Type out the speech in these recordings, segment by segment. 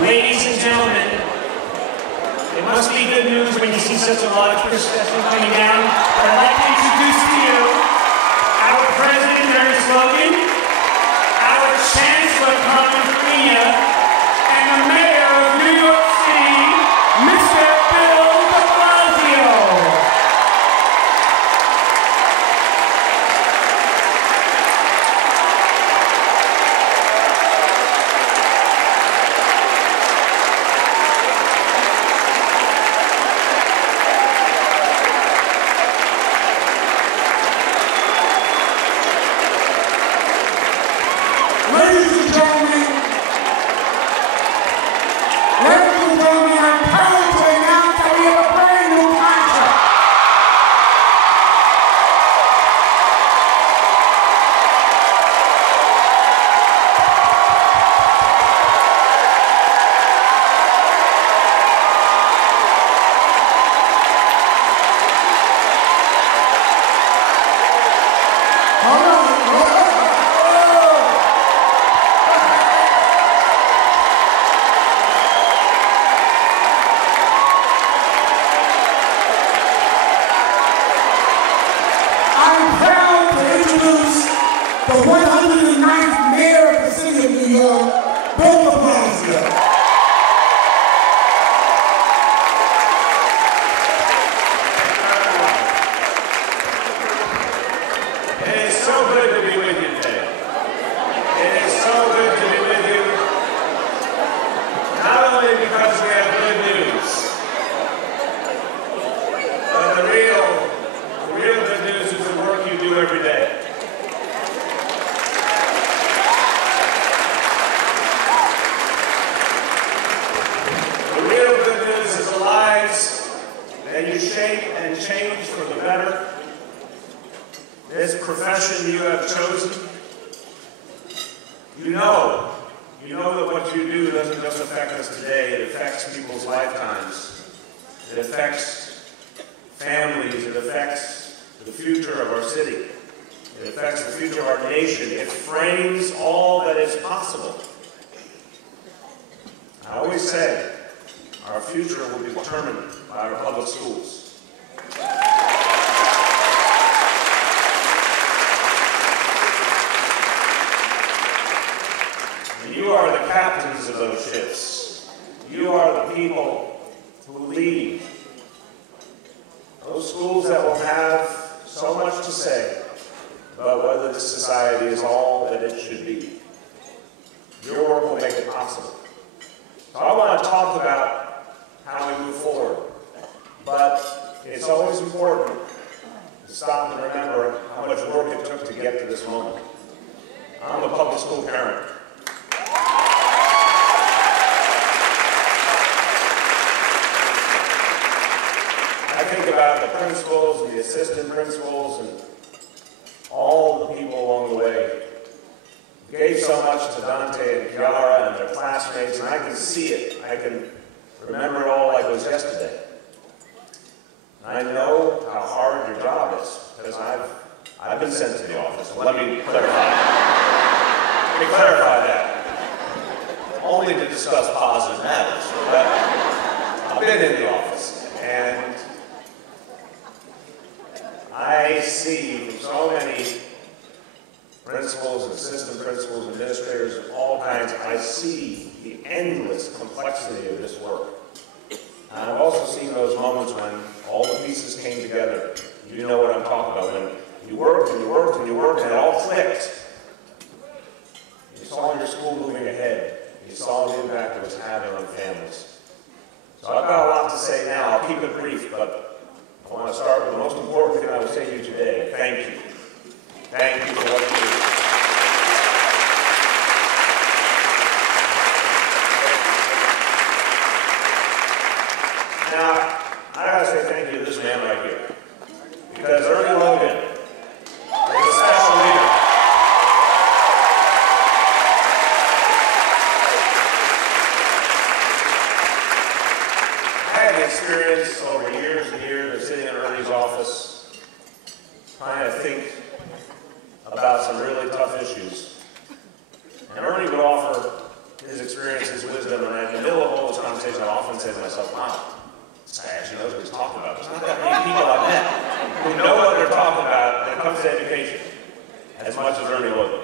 Ladies and gentlemen, it must be good news when you see such a large procession coming down. I'd like to introduce to you our President, Mary Slogan, our Chancellor, Farina, and the Mayor of New York City, Mr. Blasio. Ladies and gentlemen, I'm proud to announce that we have a brand new contract. I'm proud to introduce the 109th Mayor of the City of New York, Blasio. It is so good to be with you today. It is so good to be with you, not only because we have good news, but the real good news is the work you do every day. The real good news is the lives that you shape and change for the better. This profession you have chosen, you know that what you do doesn't just affect us today, it affects people's lifetimes. It affects families, it affects the future of our city. It affects the future of our nation. It frames all that is possible. I always say, our future will be determined by our public schools. You are the captains of those ships. You are the people who lead. Those schools that will have so much to say about whether this society is all that it should be. Your work will make it possible. So I want to talk about how we move forward. But it's always important to stop and remember how much work it took to get to this moment. I'm a public school parent. I think about the principals and the assistant principals and all the people along the way who gave so much to Dante and Chiara and their classmates, and I can see it. I can remember it all like it was yesterday. I know how hard your job is, because I've been sent to the office. Let me clarify. Let me clarify that. Only to discuss positive matters. But I've been in the office, and I see from so many principals, assistant principals, administrators of all kinds, I see the endless complexity of this work. And I've also seen those moments when all the pieces came together. You know what I'm talking about, when you worked and you worked and you worked and it all clicked. You saw your school moving ahead. You saw the impact it was having on families. So I've got a lot to say now. I'll keep it brief, but I want to start with the most important thing I will say to you today. Thank you. Thank you for what you do. Now, I gotta say thank you to this man right here. Because Ernie Logan is a special leader. I had experience over years and years of sitting in Ernie's office, trying to think about some really tough issues. And Ernie would offer his experience, his wisdom, and humility conversation, I often say to myself, wow, this guy actually knows what he's talking about. There's not that many people I've met who know what they're talking about when it comes to education as much as Ernie Logan.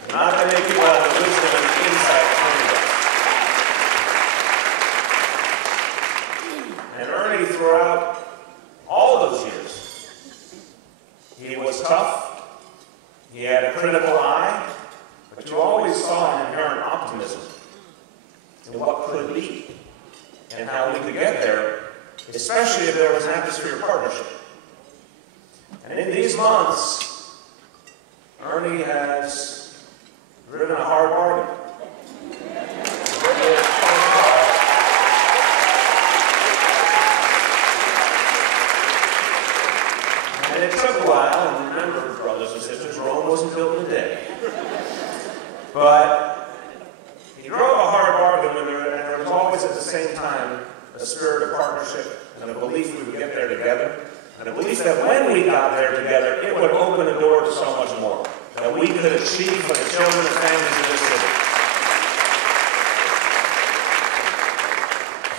There's not that many people have the wisdom and the insight that Ernie does. And Ernie, throughout all those years, he was tough, he had a critical eye, but you always saw an inherent optimism in what could be and how we could get there, especially if there was an atmosphere of partnership. And in these months, Ernie has driven a hard bargain. And it took a while, and remember, brothers and sisters, Rome wasn't built in a day. But he drove a hard bargain, and there was always at the same time a spirit of partnership and a belief we would get there together, and a belief that when we got there together, it would open a door to so much more that we could achieve for the children and families of this city.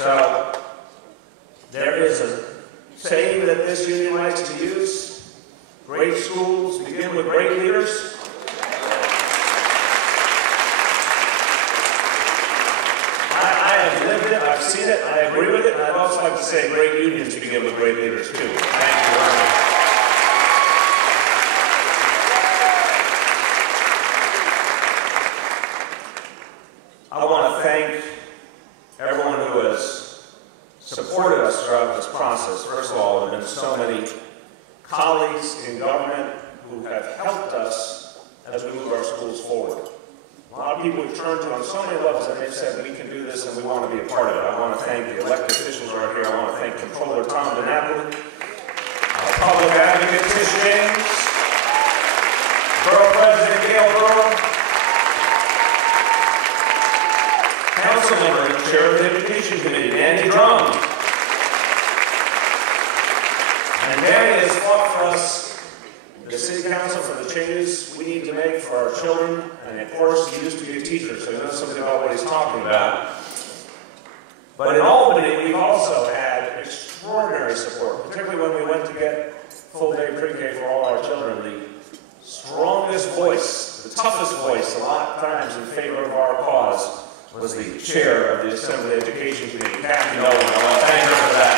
So, there is a saying that this union likes to use: great schools begin with great leaders. I've seen it, I agree with it, and I'd also like to say great unions begin with great leaders too. Thank you, Ernie. I want to thank everyone who has supported us throughout this process. First of all, there have been so many colleagues in government who have helped us as we move our schools forward. A lot of people we've turned to on so many levels, and they've said, we can do this and we want to be a part of it. I want to thank the elected officials right here. I want to thank Controller Tom DiNapoli, Public Advocate Tish James, Borough President Gail Burrow, Council Member and Chair of the Education Committee, Andy Drum. And Danny has fought for us, the City Council, for the changes we need to make for our children. And of course, he used to be a teacher, so he knows something about what he's talking about. But in Albany, we've also had extraordinary support, particularly when we went to get full-day pre-K for all our children. The strongest voice, the toughest voice, a lot of times in favor of our cause, was the chair of the Assembly Education Committee, Kathy Nolan. I want to thank her for that.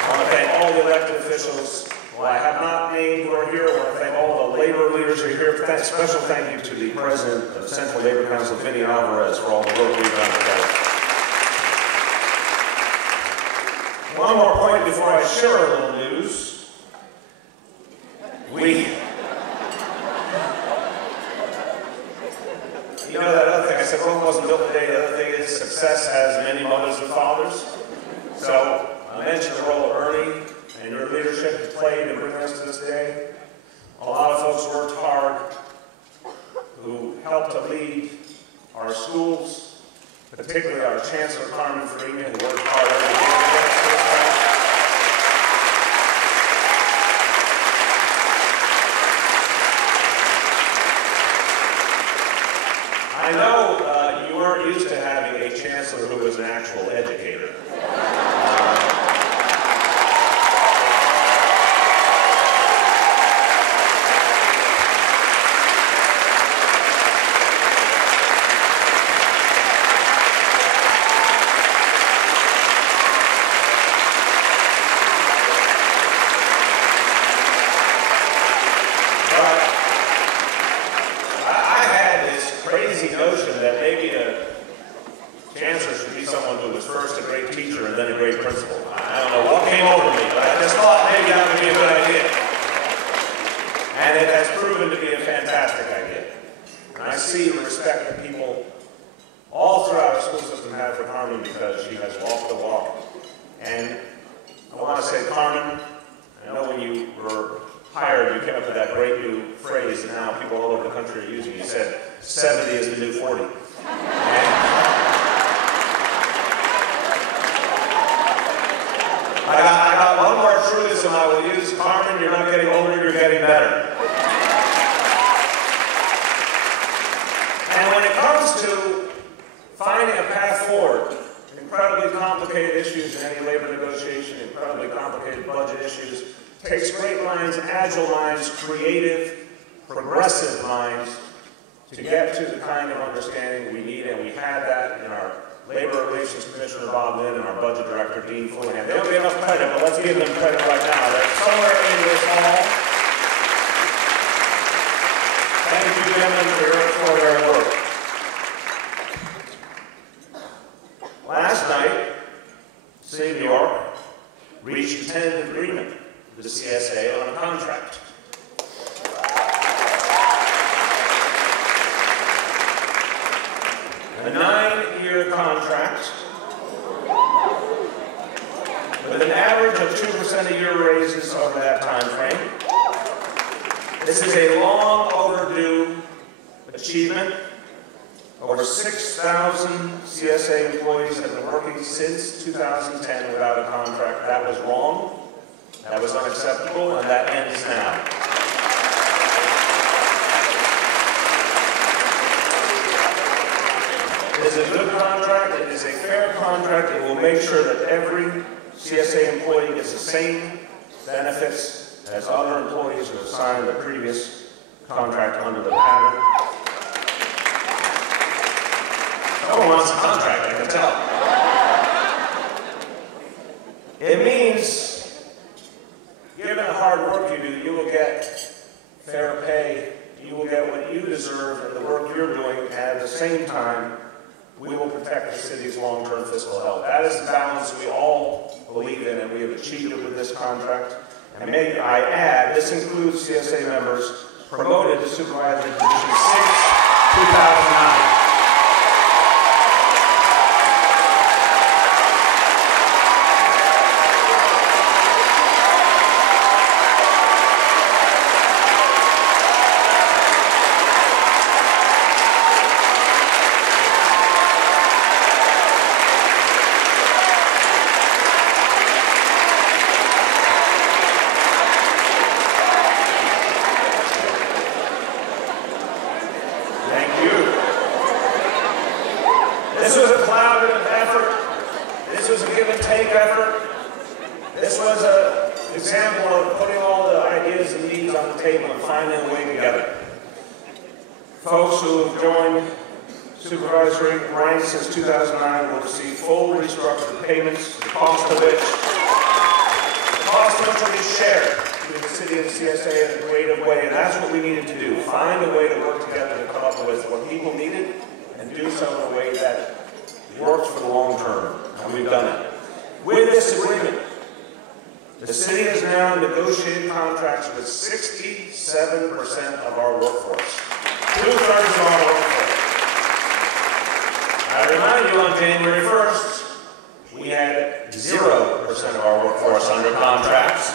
I want to thank all the elected officials who I have not named who are here. I want to thank all the labor leaders who are here. Special thank you to the President of the Central Labor Council, Vinny Alvarez, for all the work we've done together. One more point before I share a little news. You know that other thing, I said Rome wasn't built today. The other thing is success has many mothers and fathers. So I mentioned the role of Ernie and your leadership has played in bringing us to this day. A lot of folks worked hard who helped to lead our schools, particularly our Chancellor, Farina, who worked hard every day to get us to this point. I know you weren't used to having a chancellor who was an actual educator. Notion that maybe a chancellor should be someone who was first a great teacher and then a great principal. I don't know what came over me, but I just thought maybe that would be a good idea. And it has proven to be a fantastic idea. And I see the respect that people all throughout our school system have for Carmen because she has walked the walk. And I want to say, Carmen, I know when you were hired, you came up with that great new phrase that now people all over the country are using. You said, 70 is the new 40. I got one more truism I will use. Carmen, you're not getting older, you're getting better. complicated issues in any labor negotiation, incredibly complicated budget issues. It takes great minds, agile minds, creative, progressive minds to get to the kind of understanding we need, and we had that in our Labor Relations Commissioner Bob Lynn and our Budget Director Dean Fluhan. They don't get enough credit, but let's give them credit right now. They're somewhere in this hall. Thank you, gentlemen, for your extraordinary work. Last night, the City of New York reached a tentative agreement with the CSA on a contract. A 9-year contract with an average of 2% a year raises over that time frame. This is a long overdue achievement. Over 6,000 CSA employees have been working since 2010 without a contract. That was wrong, that was unacceptable, and that ends now. It is a good contract, it is a fair contract, it will make sure that every CSA employee gets the same benefits as other employees who have signed the previous contract under the pattern. No one wants a contract, I can tell. It means, given the hard work you do, you will get fair pay, you will get what you deserve in the work you're doing, and at the same time, we will protect the city's long-term fiscal health. That is the balance we all believe in, and we have achieved it with this contract. And may I add, this includes CSA members promoted to supervisory position 2009. This was a collaborative effort. This was a give and take effort. This was an example of putting all the ideas and needs on the table and finding a way together. Folks who have joined supervisory ranks since 2009 will receive full restructured payments, the cost of which will be shared between the city and CSA in a creative way, and that's what we needed to do. Find a way to work together to come up with what people needed and do so in a way that works for the long term, and we've done it. With this agreement, the city has now negotiated contracts with 67% of our workforce, 2/3 of our workforce. I remind you, on January 1st, we had 0% of our workforce under contracts.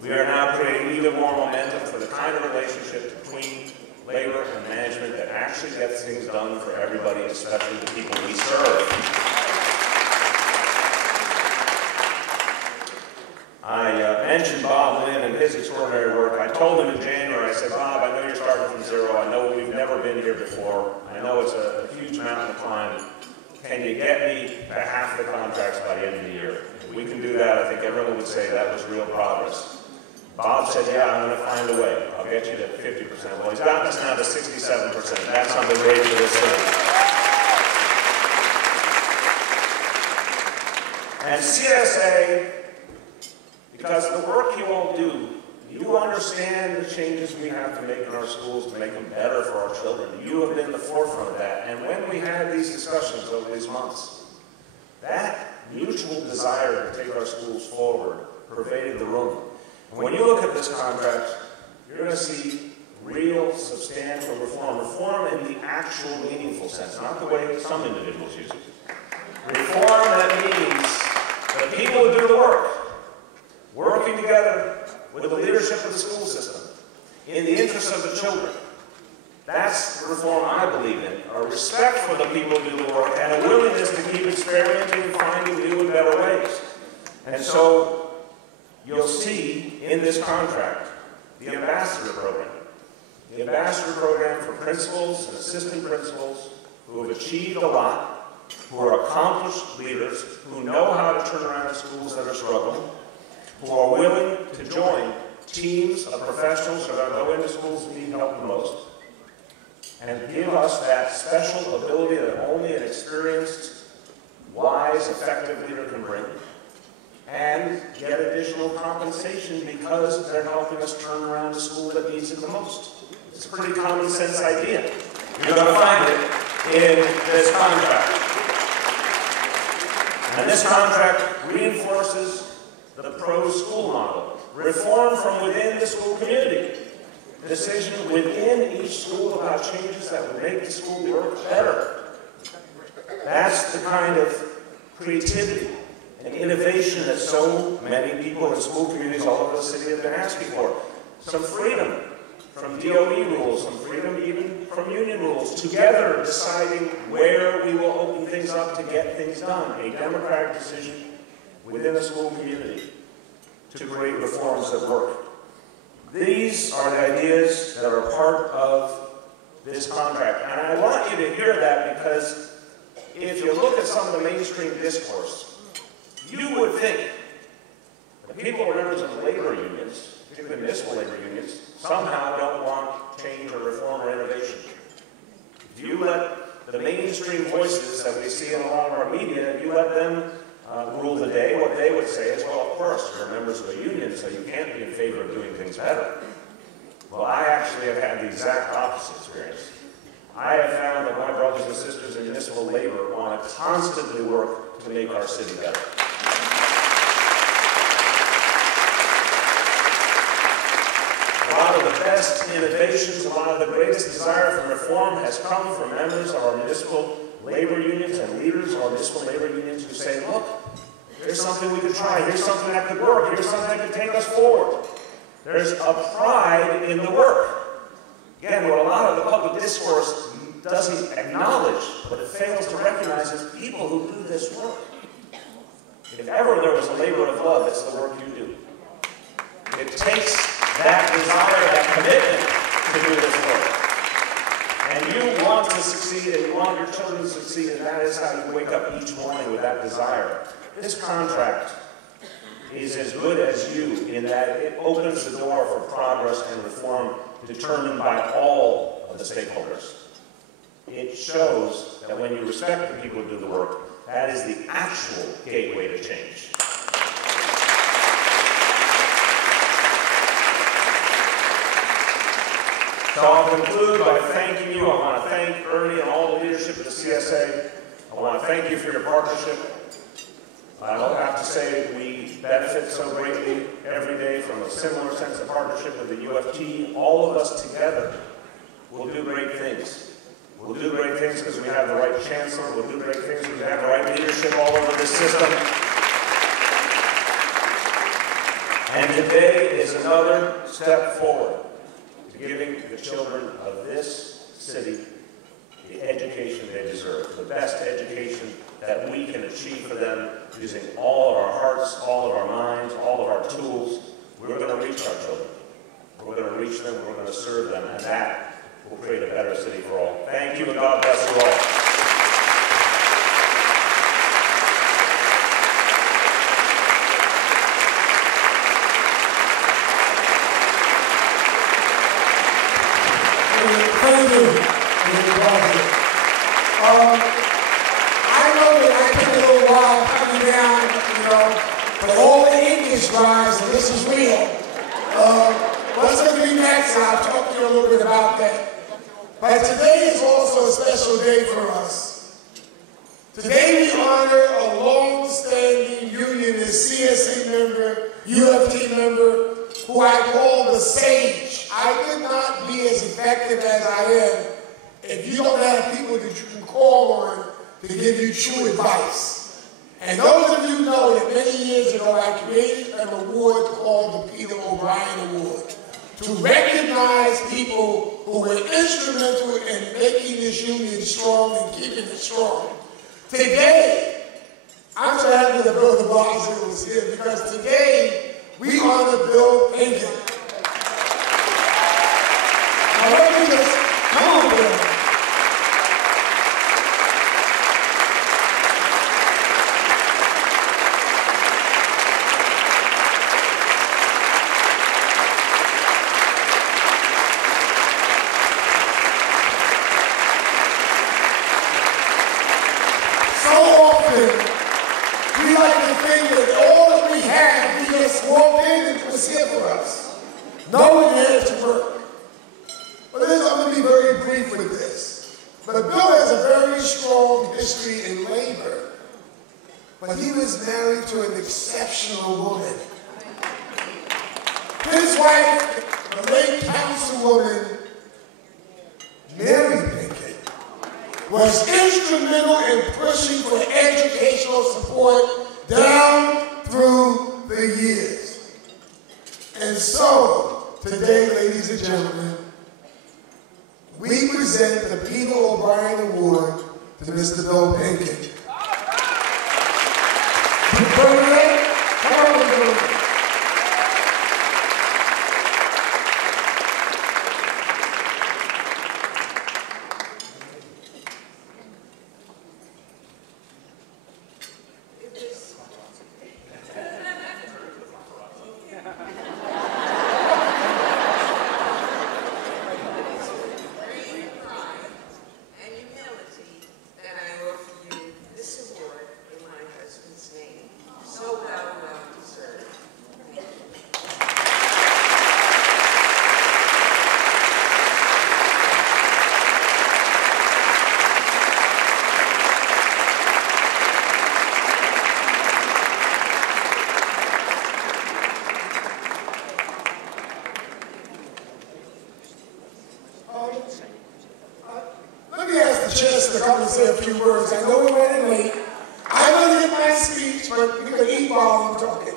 We are now creating even more momentum for the kind of relationship between labor and management that actually gets things done for everybody, especially the people we serve. I mentioned Bob Lynn and his extraordinary work. I told him in January, I said, Bob, I know you're starting from zero. I know we've never been here before. I know it's a huge mountain to climb. Can you get me to half the contracts by the end of the year? If we can do that, I think everyone would say that was real progress. Bob said, yeah, I'm going to find a way. I'll get you to 50%. Well, he's got us now to 67%. That's something great for this city. And CSA, because of the work you all do, you understand the changes we have to make in our schools to make them better for our children. You have been the forefront of that. And when we had these discussions over these months, that mutual desire to take our schools forward pervaded the room. And when you look at this contract, you're going to see real, substantial reform. Reform in the actual meaningful sense, not the way some individuals use it. Reform that means the people who do the work, working together with the leadership of the school system, in the interest of the children. That's the reform I believe in, a respect for the people who do the work and a willingness to keep experimenting and finding new and better ways. And so you'll see in this contract the ambassador program. The ambassador program for principals and assistant principals who have achieved a lot, who are accomplished leaders, who know how to turn around schools that are struggling, who are willing to join teams of professionals who are going to go into schools that need help the most, and give us that special ability that only an experienced, wise, effective leader can bring, and get additional compensation because they're helping us turn around a school that needs it the most. It's a pretty common sense idea. You're going to find it in this contract. And this contract reinforces the pro-school model. Reform from within the school community. Decision within each school about changes that would make the school work better. That's the kind of creativity and innovation that so many people in school communities all over the city have been asking for. Some freedom from DOE rules, some freedom even from union rules, together deciding where we will open things up to get things done. A democratic decision within the school community to create reforms that work. These are the ideas that are part of this contract. And I want you to hear that because if you look at some of the mainstream discourse, you would think that people who are members of labor unions, particularly municipal labor unions, somehow don't want change or reform or innovation. If you let the mainstream voices that we see in all of our media, if you let them rule the day, what they would say is, well, of course, you're members of a union, so you can't be in favor of doing things better. Well, I actually have had the exact opposite experience. I have found that my brothers and sisters in municipal labor want to constantly work to make our city better. A lot of the best innovations, a lot of the greatest desire for reform has come from members of our municipal labor unions and leaders of our municipal labor unions who say, look, here's something we could try, here's something that could work, here's something that could take us forward. There's a pride in the work. Again, what a lot of the public discourse doesn't acknowledge, what it fails to recognize is people who do this work. If ever there was a labor of love, it's the work you do. It takes that desire, that commitment to do this work. And you want to succeed, and you want your children to succeed, and that is how you wake up each morning with that desire. This contract is as good as you in that it opens the door for progress and reform determined by all of the stakeholders. It shows that when you respect the people who do the work, that is the actual gateway to change. So I'll conclude by thanking you. I want to thank Ernie and all the leadership of the CSA. I want to thank you for your partnership. I will have to say we benefit so greatly every day from a similar sense of partnership with the UFT. All of us together will do great things. We'll do great things because we have the right chancellor. We'll do great things because we have the right leadership all over this system. And today is another step forward to giving the children of this city the education they deserve, the best education that we can achieve for them using all of our hearts, all of our minds, all of our tools. We're going to reach our children. We're going to reach them, we're going to serve them, and that will create a better city for all. Thank you, and God bless you all. Thank you. I know that I took a little while coming down, but all the English guys, and this is real. What's going to be next? I'll talk to you a little bit about that. But today is also a special day for us. Today we honor a long-standing unionist, CSA member, UFT member, who I call the sage. I could not be as effective as I am if you don't have people that you can call on to give you true advice. And those of you know that many years ago I created an award called the Peter O'Brien Award to recognize people who were instrumental in making this union strong and keeping it strong. Today, I'm so happy that Bill de Blasio was here because today we honor Bill Pinkham. Now let me just, come on, Bill. but he was married to an exceptional woman. His wife, the late Councilwoman Mary Pickett, was instrumental in pushing for educational support down through the years. And so, today, ladies and gentlemen, we present the Peter O'Brien Award to Mr. Bill Pinkett. Let me ask the Chancellor to come and say a few words. I know we're running late. I'm going to give my speech, but you can eat while I'm talking.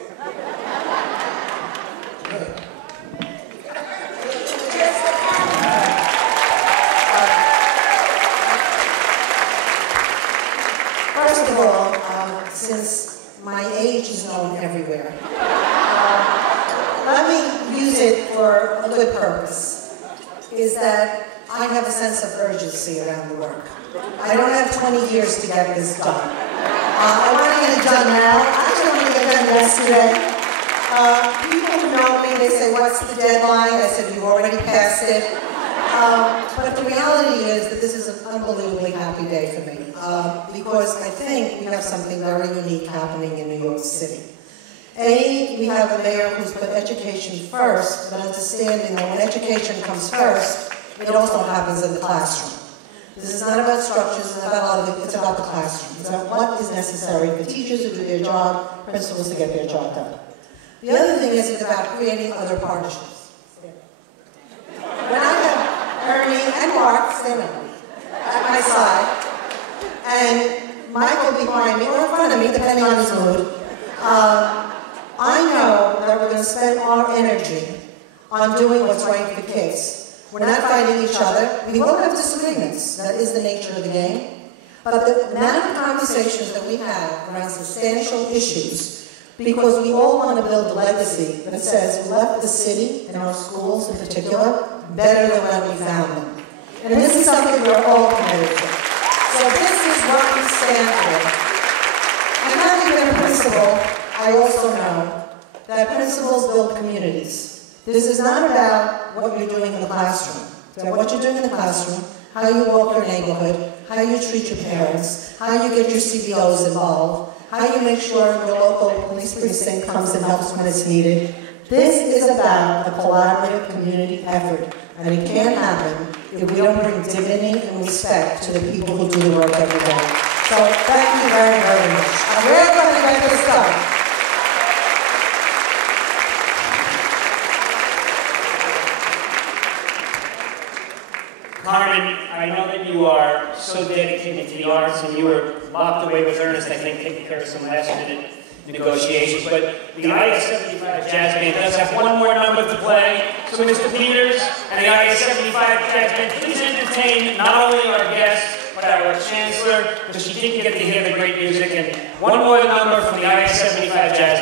First of all, since my age is known everywhere, let me use it for a good purpose, is that I have a sense of urgency around the work. I don't have 20 years to get this done. I want to get it done now. I actually want to get it done yesterday. People who know me, they say, what's the deadline? I said, you've already passed it. But the reality is that this is an unbelievably happy day for me, because I think we have something very unique happening in New York City. We have a mayor who's put education first, but understanding that when education comes first, it also happens in the classroom. This is not about structures, it's about a lot of it, it's about the classroom. It's about what is necessary for teachers to do their job, principals to get their job done. The other thing is it's about creating other partnerships. When I have Ernie and Mark standing at my side, and Michael behind me, or in front of me, depending on his mood, I know that we're going to spend our energy on doing what's right for the kids. We're not fighting each other. We will have disagreements. That is the nature of the game. But the amount of conversations that we have around substantial issues, because we all want to build a legacy that says we left the city and our schools in particular better than when we found them. And this is something we're all committed to. So this is what we stand for. And having been a principal, I also know that principals build communities. This is not about what you're doing in the classroom. It's about what you're doing in the classroom, how you walk your neighborhood, how you treat your parents, how you get your CBOs involved, how you make sure your local police precinct comes and helps when it's needed. This is about a collaborative community effort, and it can't happen if we don't bring dignity and respect to the people who do the work every day. So thank you very, very much. And we're going to get this done. Carmen, I know that you are so dedicated to the arts, and you were locked away with Ernest, I think, taking care of some last-minute negotiations, but the IS-75 Jazz Band does have one more number to play. So Mr. Peters and the IS-75 Jazz Band, please entertain not only our guest, but our Chancellor, because she didn't get to hear the great music, and one more number from the IS-75 Jazz Band.